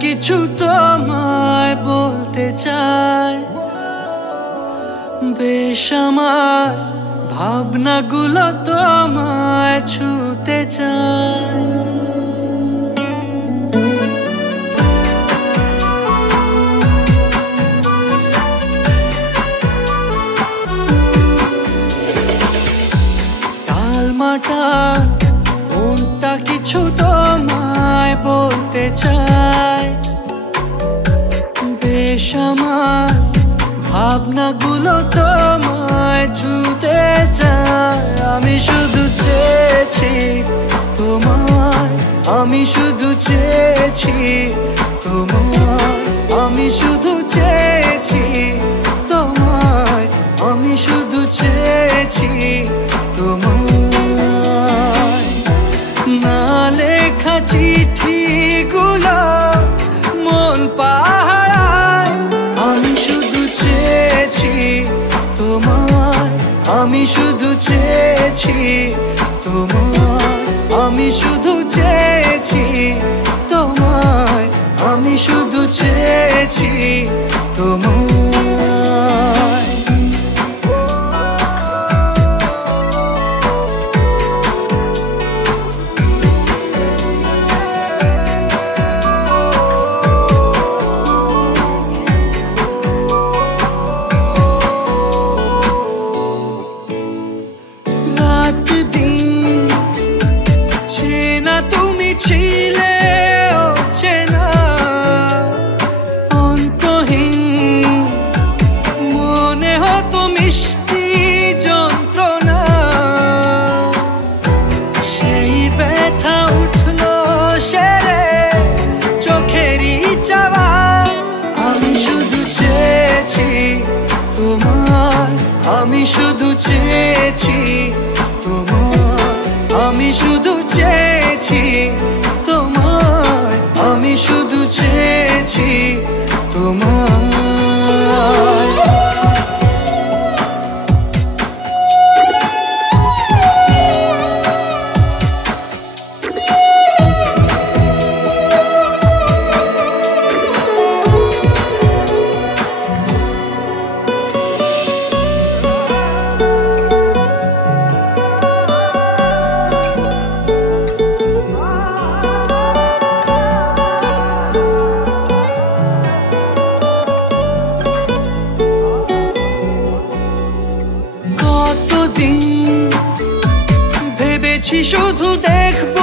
কিছু তোমায় বলতে চাই, বেশ আমার ভাবনাগুলো তোমায় ছুতে চাই। টালমাটাল মনটা কিছু তোমায় বলতে চাই, বেশ আমার ভাবনাগুলো তোমায় ছুতে চাই। আমি শুধু চেয়েছি তোমায়, আমি শুধু চেয়েছি তোমায়, আমি শুধু চেয়েছি তোমায়, আমি শুধু চেয়েছি তোমায়। না লেখা চিঠিগুলো মন পাহারায়, আমি শুধু চেয়েছি তোমায়, আমি শুধু চেয়েছি তোমায়, আমি শুধু চেয়েছি তোমায়, আমি শুধু চেয়েছি তোমায়। তুমি ছিলে অচেনা অন্তহীন, মনে হতো মিষ্টি যন্ত্রণা, সেই ব্যথা উঠলো সেরে চোখেরই চাওয়া। আমি শুধু চেয়েছি তোমায়, আমি শুধু চেয়েছি তোমায়, আমি শুধু চেয়েছি তোমায়, আমি শুধু চেয়েছি তোমায়। ভেবেছি শুধু দেখবো